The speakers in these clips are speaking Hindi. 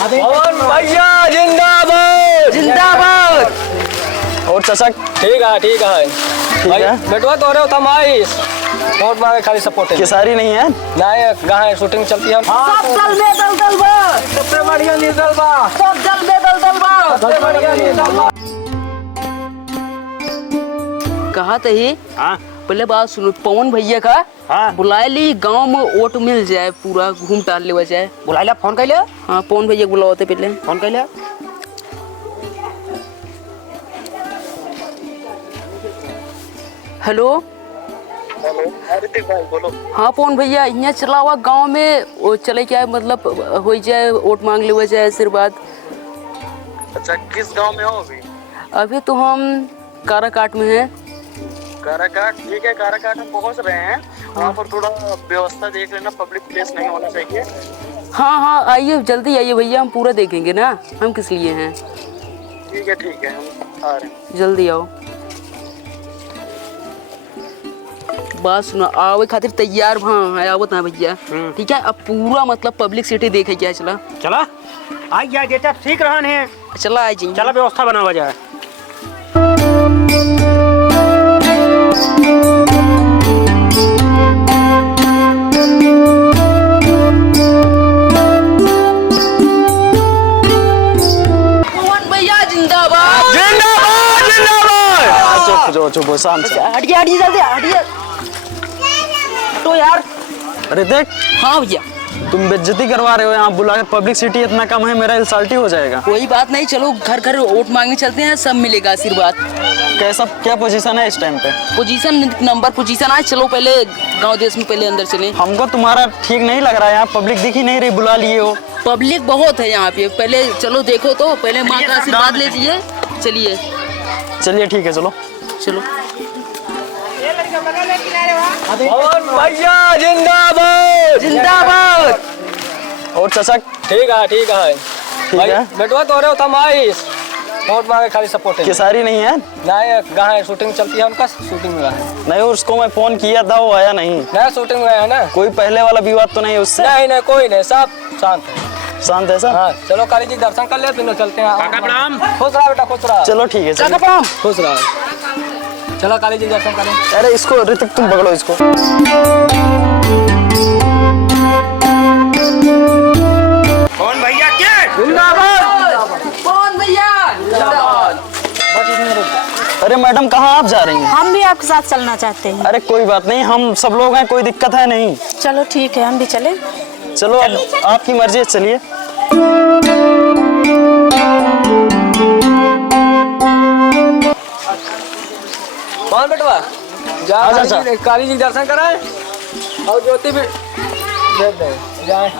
पवन भैया जिंदाबाद जिंदाबाद। और चचा ठीक है बेटवा तो रहे हो तमाइश वोट मांगे खाली सपोर्ट है केसारी नहीं है नहीं कहाँ शूटिंग चलती है सब दल में दल बा, सबसे बढ़िया निर्दल बा सब दल में दल बा, सबसे बढ़िया निर्दल बा। कहा ही हाँ पहले बात सुनो, पवन भैया का हाँ बुलाए ली, गांव में वोट मिल जाए, पूरा घूम टहल ले जाए। बुला लिया, फोन कर लिया। हाँ पवन भैया बुलाओते पहले फोन कर लिया। हेलो ऋतिक भाई बोलो। हाँ पवन भैया, यहाँ चला हुआ गांव में वो चले क्या मतलब हो जाए, वोट मांग ले जाए आशीर्वाद। अच्छा किस गांव में हो अभी? अभी तो हम काराकाट में हैं। काराकाट ठीक है, काराकाट हम पहुंच रहे हैं। वहाँ पर थोड़ा व्यवस्था देख लेना, पब्लिक प्लेस नहीं होना चाहिए। हाँ आइए, जल्दी आइए भैया, हम पूरा देखेंगे ना, हम किस लिए हैं। ठीक है हम आ रहे हैं। जल्दी आओ। बात सुनो, आवे खातिर तैयार हाँ है, आवत ना भैया। ठीक है, अब पूरा मतलब पब्लिक सिटी देखे क्या चला चला आई जाए बेटा, ठीक रहन है। चला आई जी, चला व्यवस्था बनावा जाए। पवन भैया जिंदाबाद जिंदाबाद जिंदाबाद। चुप शांत से। हटिए जल्दी हटिए तो यार। अरे देख, हाँ भैया तुम बेइज्जती करवा रहे हो यहाँ बुला के। पब्लिक सिटी इतना कम है, मेरा इंसल्ट ही हो जाएगा। कोई बात नहीं, चलो घर घर वोट मांगने चलते हैं, सब मिलेगा आशीर्वाद। कैसा क्या पोजीशन है इस टाइम पे? पोजीशन नंबर पोजीशन है। चलो पहले गांव देश में पहले अंदर चले। हमको तुम्हारा ठीक नहीं लग रहा है, यहाँ पब्लिक दिख ही नहीं रही, बुला लिए हो। पब्लिक बहुत है यहाँ पे, पहले चलो देखो तो, पहले माँ का आशीर्वाद लीजिए। चलिए चलिए ठीक है, चलो चलो। पवन भैया जिंदाबाद जिंदाबाद। और चचा ठीक है बेटवा तो रहे हो तमाइश वोट मांगे खाली सपोर्ट है केसारी नहीं है नहीं कहाँ शूटिंग चलती है उनका शूटिंग में है नहीं। उसको मैं फोन किया था, वो आया नहीं। नया शूटिंग में है ना। कोई पहले वाला विवाद तो नहीं है उससे? नहीं कोई नहीं, सब शांत है। शांत है सर। हाँ चलो काली जी दर्शन कर ले, फिर चलते हैं। प्रणाम। खुश रहा बेटा, खुश रहा। चलो ठीक है, चलो। खुश रहा। चलो काली जी दर्शन करें। अरे इसको ऋतिक तुम पकड़ो इसको। कौन भैया क्या? जिंदाबाद। पवन भैया जिंदाबाद। अरे मैडम कहाँ आप जा रही हैं? हम भी आपके साथ चलना चाहते हैं। अरे कोई बात नहीं, हम सब लोग हैं, कोई दिक्कत है नहीं। चलो ठीक है, हम भी चले। चलो आपकी मर्जी है, चलिए। कौन बेटवा जा काली जी दर्शन कराए और ज्योति भी जाए।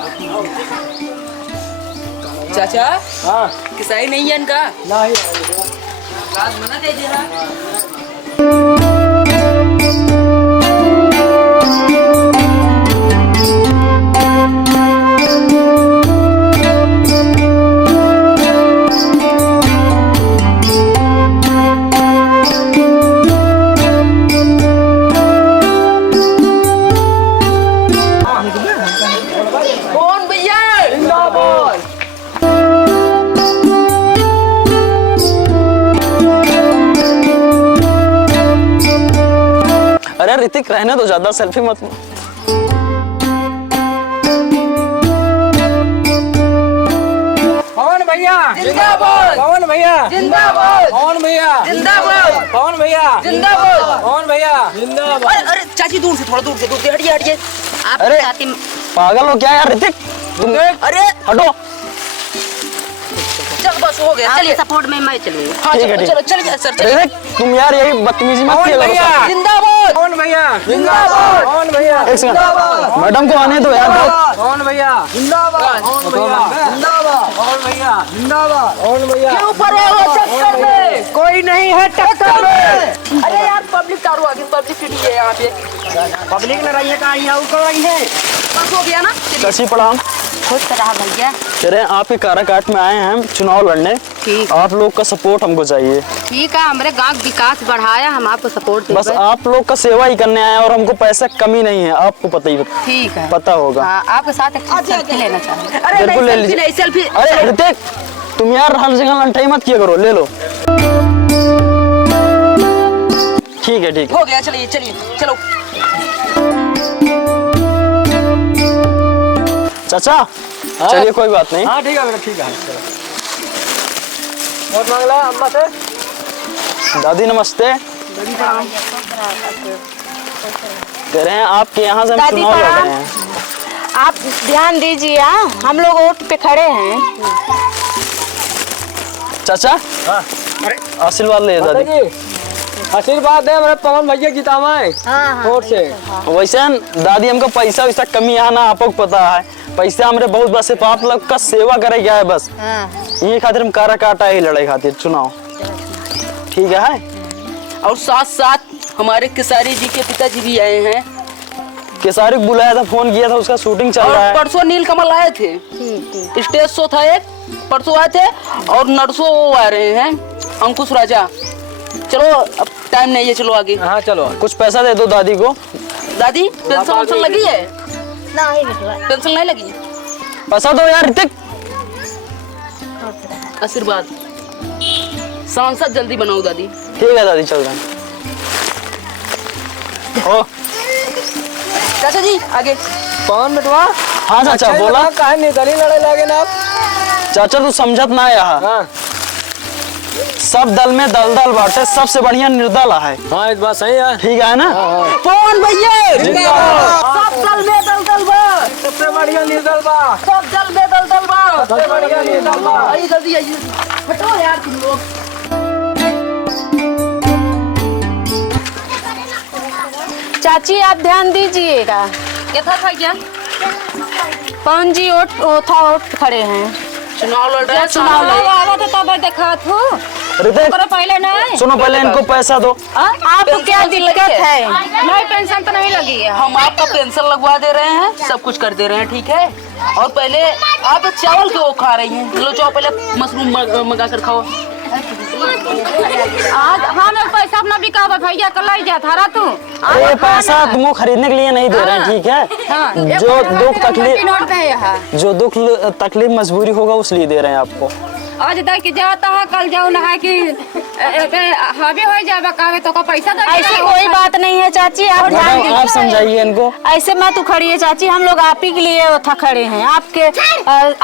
चाचा हाँ किसाई नहीं है इनका, नहीं बात मना दे देना। कौन भैया जिंदाबाद। अरे ऋतिक रहने दो, ज्यादा सेल्फी मत। पवन भैया जिंदाबाद। पवन भैया जिंदाबाद। पवन भैया जिंदाबाद। पवन भैया जिंदाबाद। पवन भैया जिंदाबाद। अरे चाची दूर से, थोड़ा दूर से हटिए। आप अरे साथी पागल हो क्या यार ऋतिक? तुम अरे हटो। चल बस हो गया, चलिए। सपोर्ट में मैं चलूंगी। हाँ ठीक है, चलो ठीक। चलो चलिए सर, चलिए। ऋतिक तुम यार यही बदतमीजी मत किया करो सर। जिंदाबाद। पवन भैया जिंदाबाद। पवन भैया एक सेकंड, मैडम को आने दो यार। पवन भैया जिंदाबाद। पवन भैया जिंदाबाद। पवन भैया जिंदाबाद। पवन भैया क्यों पड़े हो चक्कर में? कोई नहीं है टक्कर में। अरे यार पब्लिक तारू आगे, पब्लिसिटी है यहाँ पे। पब्लिक में रही है कहाँ, यहाँ ऊपर रही है। बस हो गया ना, चलिए। कसी प्रणाम। खुश रहा भैया। कह रहे हैं आपके काराकाट में आए हैं हम चुनाव लड़ने। ठीक। आप लोग का सपोर्ट हमको चाहिए। ठीक है, हमारे गांव का विकास बढ़ाया, हम आपको सपोर्ट बस देंगे। आप लोग का सेवा ही करने आए हैं और हमको पैसा कमी नहीं है, आपको पता ही ठीक है, पता होगा। हाँ, आपके साथ एक सेल्फी लेना चाहूँगी। अरे बिल्कुल ले नहीं, लीजिए। नहीं सेल्फी। अरे ऋतिक, तुम यार हर जगह लंठाई मत किया करो, ले लो। ठीक है ठीक है। हो गया, चलिए चलिए चलो। चाचा चलिए कोई बात नहीं। हाँ ठीक है बेटा, ठीक है। चलो। बहुत मांगला अम्मा से। दादी नमस्ते। कह रहे हैं आपके यहाँ से हम दादी चुनाव लड़ प्रणाम। रहे हैं। आप ध्यान दीजिए, हम लोग वोट पे खड़े हैं। चाचा हाँ। आशीर्वाद ले दादी। जी आशीर्वाद है मेरे पवन भैया की तामाए वोट से। वैसे न, दादी हमको पैसा वैसा कमी है ना, आपको पता है पैसा हमारे बहुत बस है, आप लोग का सेवा करे गया है बस। ये खातिर हम काराकाट आए लड़ाई खातिर चुनाव। ठीक है। और साथ साथ हमारे केसारी जी के पिताजी भी आए हैं। केसारी को बुलाया था, फोन किया था, उसका शूटिंग चल रहा और है। परसों नीलकमल आए थे, स्टेज शो था एक, परसों आए थे। और नरसों वो आ रहे हैं, अंकुश राजा। चलो अब टाइम नहीं है, चलो आगे। हाँ चलो। कुछ पैसा दे दो दादी को। दादी पेंशन वेंशन लगी है? पेंशन नहीं लगी? पैसा दो यार ऋतिक। आशीर्वाद सांसद जल्दी बनाओ दादी। ठीक है दादी, चल रहे हैं। ओ चाचा जी आगे। पवन बेटवा। हाँ चाचा बोला। काहे निकली लड़ाई लागे ना आप? चाचा तू समझत ना यहाँ, हाँ सब दल में दलदल बांटे, सबसे बढ़िया निर्दला है। हाँ इस बात सही है। ठीक है ना। पवन भैया जिंदाबाद। सब दल में दलदल बा, सबसे बढ़िया निर्दल बा। सब दल में दलदल बा। सबसे बढ़िया निर्दल बा। आइए जल्दी आइए, हटो यार तुम लोग। चाची आप ध्यान दीजिएगा। क्या था भैया? पवन जी वोट खड़े हैं। चुनाव लड़ रहे हैं, चुनाव लड़ रहे आवा तो तब देखा थू ऋतिक पहले नहीं सुनो, पहले इनको पैसा दो। आपको क्या दिक्कत है? नहीं पेंशन तो नहीं लगी है। हम आपका पेंशन लगवा दे रहे हैं, सब कुछ कर दे रहे हैं, ठीक है। और पहले आप चावल क्यों खा रही हैं? लो जाओ पहले मशरूम मंगा कर खाओ। आज हम पैसा अपना बिका भैया कल ही जा था तू। ये पैसा तुमको खरीदने के लिए नहीं दे रहे हैं, ठीक है। जो दुख तकलीफ मजबूरी होगा उसलिए दे रहे हैं आपको। आज तक जाता है, कल जाओ नहा कि हवे हो जाए काहे तो का पैसा दे। ऐसी कोई बात नहीं है चाची, आप ध्यान मैडम, आप समझाइए इनको। ऐसे मैं तो खड़ी है चाची, हम लोग आप ही के लिए था खड़े हैं, आपके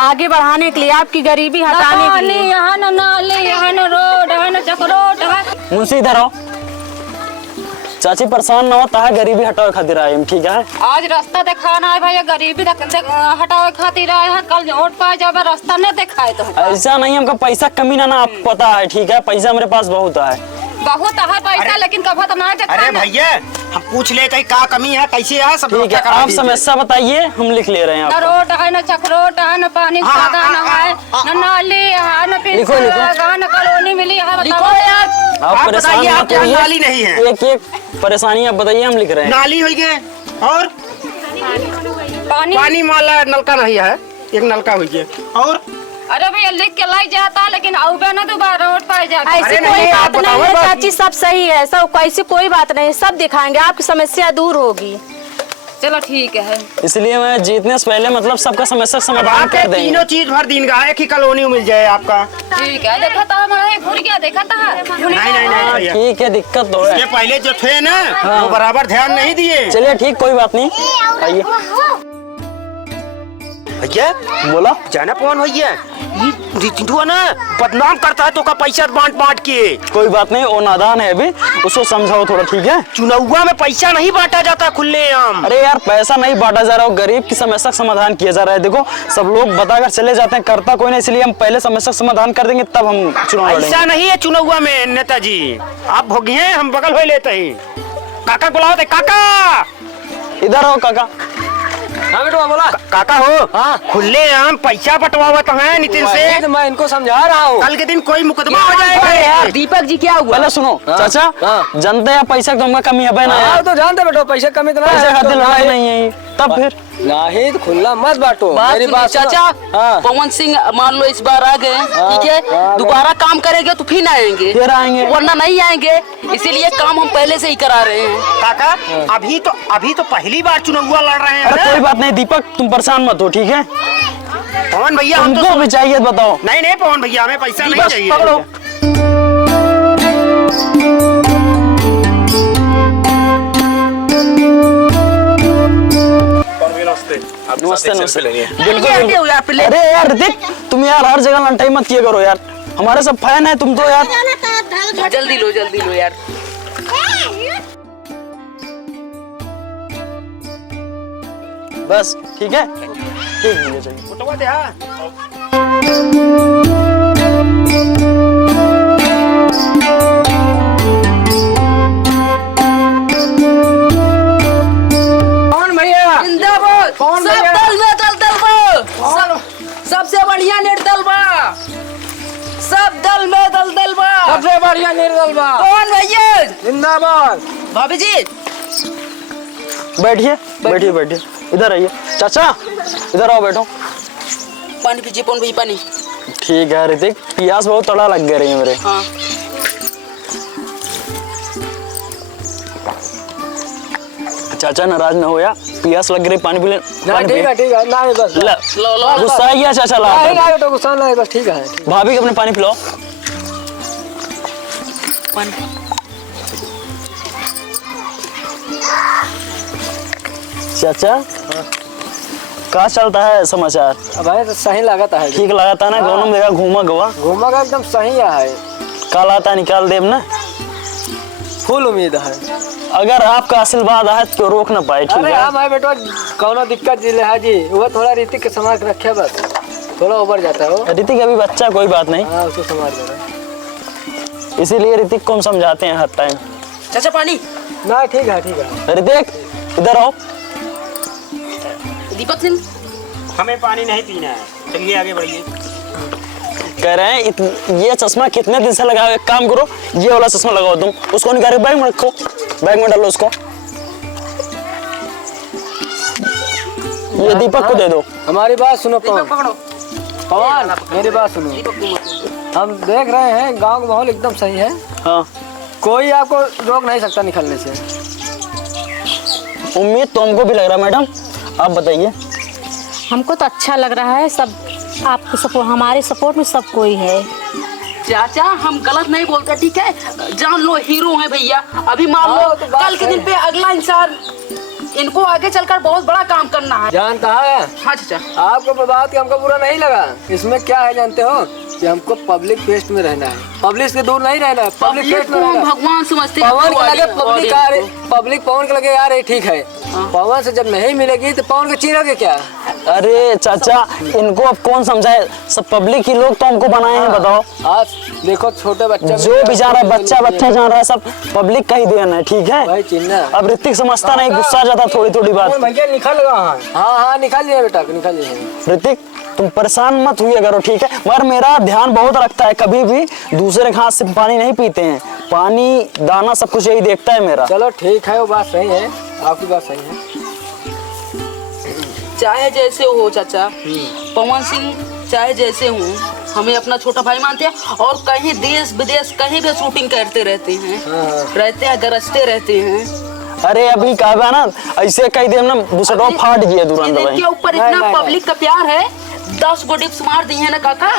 आगे बढ़ाने के लिए, आपकी गरीबी हटाने के लिए। यहाँ न नाली, यहाँ न रोड, यहाँ न चक्रोट। मुंशी इधर आओ। चाची परेशान ना हो, ताहा गरीबी हटाओ खातिर आए हम, ठीक है। आज रास्ता दिखाना है भैया, गरीबी हटावे खातिर आए हैं। कल वोट पाए जाबे रास्ता नहीं दिखाए तो ऐसा नहीं, हमका पैसा कमी ना आपको पता है, ठीक है। पैसा मेरे पास बहुत है। बहुत है पैसा, लेकिन कभी तो नहीं दिखा। अरे भैया हम पूछ ले कहीं का कमी है, कैसे है सब ठीक है, आप समस्या बताइए, हम लिख ले रहे हैं न आपको। रोड है, न चक्रोट है, न पानी का साधन है, न नाली है, न लिखो, लिखो। न कॉलोनी मिली है। लिखो यार। आप परेशान बताइए, मत आपके यहाँ होइए। नाली नहीं है। एक एक परेशानी आप बताइए, हम लिख रहे हैं। नाली हुई गए और पानी। पानी वाला नलका नहीं है, एक नलका हुई गया और अरे भैया लिख के लाई जाता, लेकिन आऊबे ना दोबारा रोड पाए जाता। ऐसी अरे कोई नहीं, आप बात नहीं बताओ है बात। चाची, सब सही है, सब ऐसी कोई बात नहीं है, सब दिखाएंगे, आपकी समस्या दूर होगी। चलो ठीक है। इसलिए मैं जीतने से पहले मतलब सबका समस्या समाधान आपके कर देंगे। तीनों चीज भर दिन का एक ही कॉलोनी मिल जाए आपका। ठीक है, देखा था हमारा भूल गया, देखा था। नहीं भैया, ठीक है, दिक्कत तो है। ये पहले जो थे ना वो बराबर ध्यान नहीं दिए। चलिए ठीक, कोई बात नहीं, आइए। भैया बोला। जाना कौन भैया, ये रितु ना बदनाम करता है तो का पैसा बांट बांट के। कोई बात नहीं, वो नादान है अभी, उसको समझाओ थोड़ा, ठीक है। चुनावा में पैसा नहीं बांटा जाता खुले आम। अरे यार पैसा नहीं बांटा जा रहा, गरीब की समस्या का समाधान किया जा रहा है। देखो सब लोग बताकर चले जाते हैं, करता कोई नहीं, इसलिए हम पहले समस्या का समाधान कर देंगे, तब हम चुनाव लड़ेंगे। ऐसा नहीं है चुनावा में नेताजी, आप भोगिए हम बगल हो लेते हैं। काका बुलाओ थे, काका इधर आओ काका। हाँ बेटवा बोला। काका हो। हाँ। खुले आम पैसा बंटवावत है नितिन से। तो मैं इनको समझा रहा हूँ। कल के दिन कोई मुकदमा हो अरे जाएगा। यार दीपक जी क्या हुआ? पहले सुनो चाचा, जनता या पैसा का कमी है ना हाँ यार, तो जानते बेटो पैसे कमी तो पैसा खातिर लड़ाई नहीं नहीं है ये। तब फिर नहीं तो खुला मत बांटो, मेरी सुनिए बात सुनो। चाचा, हाँ। पवन सिंह मान लो इस बार आ गए, ठीक है, हाँ, दोबारा काम करेंगे तो फिर आएंगे, फिर आएंगे। वरना नहीं आएंगे। इसीलिए काम हम पहले से ही करा रहे हैं। काका अभी तो पहली बार चुनाव लड़ रहे हैं अरे ना? कोई बात नहीं दीपक, तुम परेशान मत हो, ठीक है? पवन भैया हम तो तुमको भी चाहिए तो बताओ। नहीं पवन भैया हमें पैसा नहीं बस चाहिए। पकड़ो। नमस्ते नमस्ते। बिल्कुल आते हो यार पहले। अरे यार ऋतिक, तुम यार हर जगह लंटाई मत किया करो यार, हमारे सब फैन है तुम तो यार। जल्दी लो यार। बस ठीक है, ठीक है चाहिए। फोटो दे हाँ। कौन भैया? जिंदाबाद। कौन सब भैया? दल में दल बा। सबसे बढ़िया निर्दल बा। सब दल में दल बा। सबसे बढ़िया निर्दल बा। कौन भैया? जिंदाबाद। भाभी जी बैठिए बैठिए बैठिए, इधर आइए। चाचा इधर आओ, बैठो। पानी पीजिए पवन भैया, पानी। ठीक है ऋतिक, प्यास बहुत तड़ा लग गए रही है मेरे। हाँ चाचा नाराज ना हो या, प्यास लग रही, पानी पी ले। ना पानी ठीक है ना बस। लो गुस्सा आ गया चाचा ला। नहीं ना बेटा गुस्सा नहीं, बस ठीक है। भाभी के अपने पानी पिलाओ। पानी। चाचा क्या चलता है समाचार? अब भाई तो सही लगता है, ठीक लगा था ना? गाँव में देखा घूमा गवा, घूमा का एकदम सही है। कल आता निकाल देव ना। फुल उम्मीद है। अगर आपका आशीर्वाद है तो रोक ना पाए, ठीक अरे है? हाँ भाई बेटा, कौनो दिक्कत जी है जी, वो थोड़ा रीति के समाज रखे, बस थोड़ा उबर जाता है वो। ऋतिक अभी बच्चा, कोई बात नहीं, हाँ उसको समाज देना। इसीलिए ऋतिक को हम समझाते हैं हर टाइम। चाचा पानी। ना ठीक है। ऋतिक इधर आओ। दीपक सिंह हमें पानी नहीं पीना है, चलिए आगे बढ़िए। कह रहे हैं ये चश्मा कितने दिन से लगाओ? एक काम करो, ये वाला चश्मा लगाओ तुम, उसको निकाल बैग में रखो, बैग में डालो उसको। ये दीपक को दे दो। हमारी बात सुनो दीपक पवन। पकड़ो। पवन मेरी बात सुनो, दीपक तुम। हम देख रहे हैं गांव का माहौल एकदम सही है, हाँ, कोई आपको रोक नहीं सकता निकलने से। उम्मीद तो हमको भी लग रहा है मैडम, आप बताइए। हमको तो अच्छा लग रहा है, सब आपके सपोर्ट, हमारे सपोर्ट में सब कोई है। चाचा हम गलत नहीं बोलते, ठीक है? जान लो हीरो हैं भैया। अभी मान लो हाँ, तो बात कल के दिन है। पे अगला इंसान, इनको आगे चलकर बहुत बड़ा काम करना है। जानता है हाँ चाचा। आपको बात कि हमको बुरा नहीं लगा, इसमें क्या है जानते हो कि हमको पब्लिक फेस्ट में रहना है, पब्लिक से दूर नहीं रहना है, पब्लिक पब्लिक फेस्ट में को हम रहना है। भगवान समझते हैं। पवन के लगे पब्लिक आ रही, को। पब्लिक पवन के लगे यार ये ठीक है, पवन से जब नहीं मिलेगी तो पवन को चीरोगे क्या? अरे चाचा इनको अब कौन समझाए, सब पब्लिक ही लोग तो हमको बनाए हैं, बताओ। आज देखो छोटे बच्चे जो बेचारा बच्चा जान रहा है सब पब्लिक का ही देना है, ठीक है? भाई चिन्ह। अब ऋतिक समझता नहीं, गुस्सा आ जाता थोड़ी थोड़ी बात। भैया निकल गया। हाँ निकाल लिया बेटा, निकाल लिया। ऋतिक तुम परेशान मत हुई करो, ठीक है? मगर मेरा ध्यान बहुत रखता है, कभी भी दूसरे के हाथ से पानी नहीं पीते हैं, पानी दाना सब कुछ यही देखता है मेरा। चलो ठीक है, वो बात सही है, आपकी बात सही है। चाहे जैसे हो चाचा, पवन सिंह चाहे जैसे हूँ, हमें अपना छोटा भाई मानते हैं और कहीं देश विदेश कहीं भी शूटिंग करते रहते हैं, गरजते रहते हैं। अरे अभी कहा ना ऐसे कही दे ना, बुसटो फाट गया तुरंत भाई। इनके ऊपर नहीं, इतना नहीं, पब्लिक का प्यार है, 10 गो डिप्स मार दिए हैं ना काका,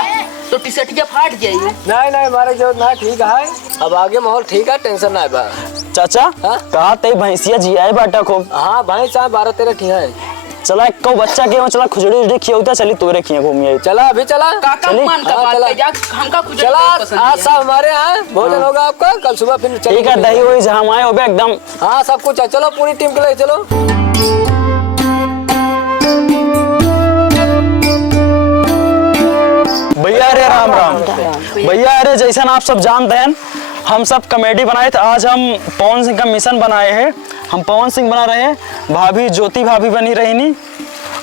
तो टी-शर्टिया फाट जाइए। नहीं हमारे जो ना ठीक है, अब आगे माहौल ठीक है, टेंशन ना है। चाचा हाँ? कहा ते भैंसिया जिया है बाटा खूब। हाँ भाई साहब 12-13 ठीक है। चला एक बच्चा के चला खुजड़ी उजड़ी खिया चली तोरे खिया घूमिए। चला अभी चला काका चलिए। मन का हाँ, बात चला। है, जा हमका खुजली चला बहुत पसंद आज है। साहब हमारे यहाँ भोजन होगा आपका, कल सुबह फिर ठीक है, दही वही जहाँ आए हो बे एकदम। हाँ सब कुछ है, चलो पूरी टीम के लिए चलो। भैया अरे राम राम। भैया अरे जैसा आप सब जानते हैं, हम सब कमेटी बनाए थे, आज हम पवन सिंह का मिशन बनाए हैं। हम पवन सिंह बना रहे हैं, भाभी ज्योति भाभी बनी रही,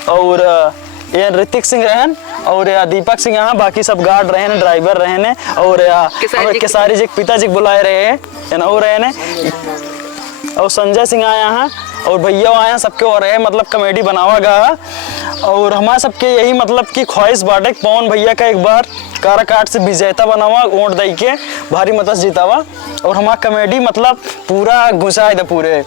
और ये ऋतिक सिंह रहन, और दीपक सिंह यहाँ, बाकी सब गार्ड रहे हैं, ड्राइवर रहे हैं, और केसारी जी पिताजी बुलाए रहे हैं, और संजय सिंह आया यहाँ, और भैया आए हैं सबके और है मतलब कॉमेडी बनावा गा। और हमारे सबके यही मतलब की ख्वाहिश बाटे पवन भैया का एक बार काराकाट से विजेता बनावा, वोट दे के भारी मत जीतावा और हमारा कॉमेडी मतलब पूरा घुसाए दे पूरे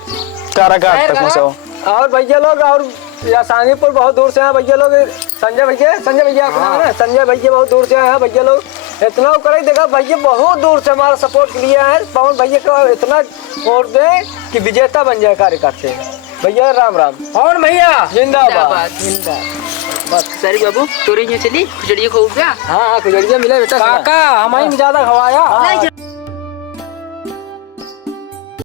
काराकाट तक घुसाओ। और भैया लोग और या सांगीपुर बहुत दूर से हैं भैया लोग। संजय भैया अपना है ना, संजय भैया बहुत दूर से आए हैं भैया लोग। इतना करे देखा भैया बहुत दूर से हमारा सपोर्ट के लिए है। पवन भैया को इतना वोट दे कि विजेता बन जाए कार्यकाट से। भैया राम राम। और भैया जिंदाबाद जिंदाबाद। बस सरी बाबू तोरे यहाँ चली खिचड़ी खाऊ क्या? हाँ खिचड़िया मिले बेटा। काका हमारी ज्यादा खवाया।